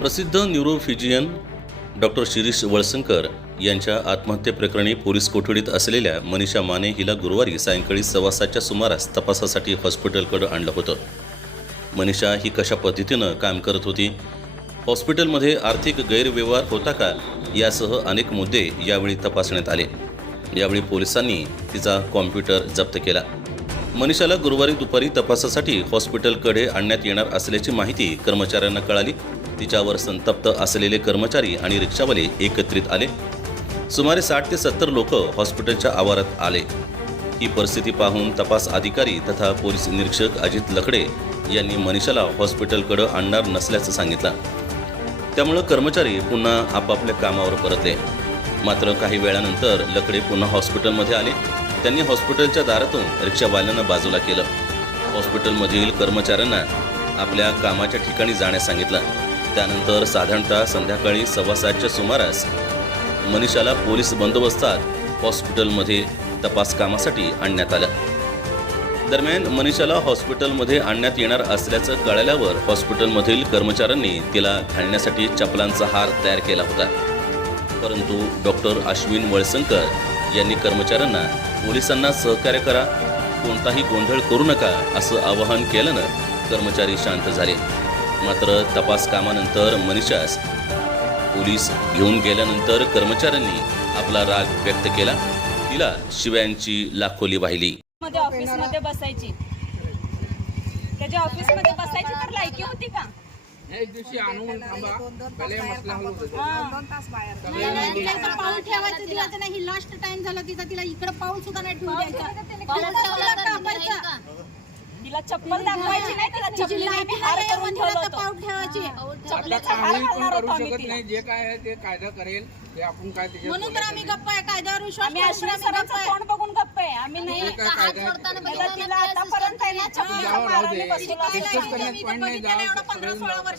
प्रसिद्ध न्यूरोफिजियन डॉक्टर शिरीष वळसंकर यांच्या आत्महत्येप्रकरणी पोलीस कोठडीत असलेल्या मनीषा माने हिला गुरुवारी सायंकाळी 7:15च्या सुमारास तपासासाठी हॉस्पिटलकडे आणलं होतं. मनीषा ही कशा पद्धतीनं काम करत होती, हॉस्पिटलमध्ये आर्थिक गैरव्यवहार होता का, यासह अनेक मुद्दे यावेळी तपासण्यात आले. यावेळी पोलिसांनी तिचा कॉम्प्युटर जप्त केला. मनीषाला गुरुवारी दुपारी तपासासाठी हॉस्पिटलकडे आणण्यात येणार असल्याची माहिती कर्मचाऱ्यांना कळाली. तिच्यावर संतप्त असलेले कर्मचारी आणि रिक्षावाले एकत्रित आले. सुमारे 60 ते 70 लोक हॉस्पिटलच्या आवारात आले. ही परिस्थिती पाहून तपास अधिकारी तथा पोलीस निरीक्षक अजित लकडे यांनी मनीषाला हॉस्पिटलकडे आणणार नसल्याचं सांगितलं. त्यामुळे कर्मचारी पुन्हा आपापल्या कामावर परतले. मात्र काही वेळानंतर लकडे पुन्हा हॉस्पिटलमध्ये आले. त्यांनी हॉस्पिटलच्या दारातून रिक्षावाल्यांना बाजूला केलं. हॉस्पिटलमधील कर्मचाऱ्यांना आपल्या कामाच्या ठिकाणी जाण्यास सांगितलं. त्यानंतर साधारणतः संध्याकाळी 7:15च्या सुमारास मनीषाला पोलीस बंदोबस्तात हॉस्पिटलमध्ये तपास कामासाठी आणण्यात आलं. दरम्यान मनीषाला हॉस्पिटलमध्ये आणण्यात येणार असल्याचं कळल्यावर हॉस्पिटलमधील कर्मचाऱ्यांनी तिला घालण्यासाठी चपलांचा हार तयार केला होता. परंतु डॉक्टर अश्विन वळसंकर यांनी कर्मचाऱ्यांना पोलिसांना सहकार्य करा, कोणताही गोंधळ करू नका असं आवाहन केल्यानं कर्मचारी शांत झाले. मात्र तपास कामानंतर मनीषास पोलीस घेऊन गेल्यानंतर कर्मचाऱ्यांनी आपला राग व्यक्त केला. तिला शिव्यांची लाखोली वाहिली. ऑफिसमध्ये बसायची, त्याच्या ऑफिसमध्ये बसायची तर लायकी होती का? एक दिवशी आणून थांबा भले मसला हलवून देतो. 2 तास बाहेर तिला पाऊल ठेवायचं दिलं नाही. लास्ट टाइम झाला तिला इकडे पाऊल सुद्धा नाही ठेवू द्यायचा. तिला चप्पल दाखवायची नाही, तिला चपलीने हार करून ठेवलं होतं. पाऊल ठेवायची. चपलीचा हार घालणार होतो करू आम्ही शकत तिला. नाही. जे काय आहे ते कायदा करेल ते आपण काय त्याच्यात म्हणून तर आम्ही गप्प आहे. कायद्यावर विश्वास आम्ही अश्विन सरांचं तोंड बघून गप्प आहे. आम्ही नाही जे काय कायदा आहे तिला आतापर्यंत आहे ना चपलीचा जाऊ राहू हार दे. आम्ही बसवला डिस्कस नाही. करण्यात पॉईंट नाही. जाऊ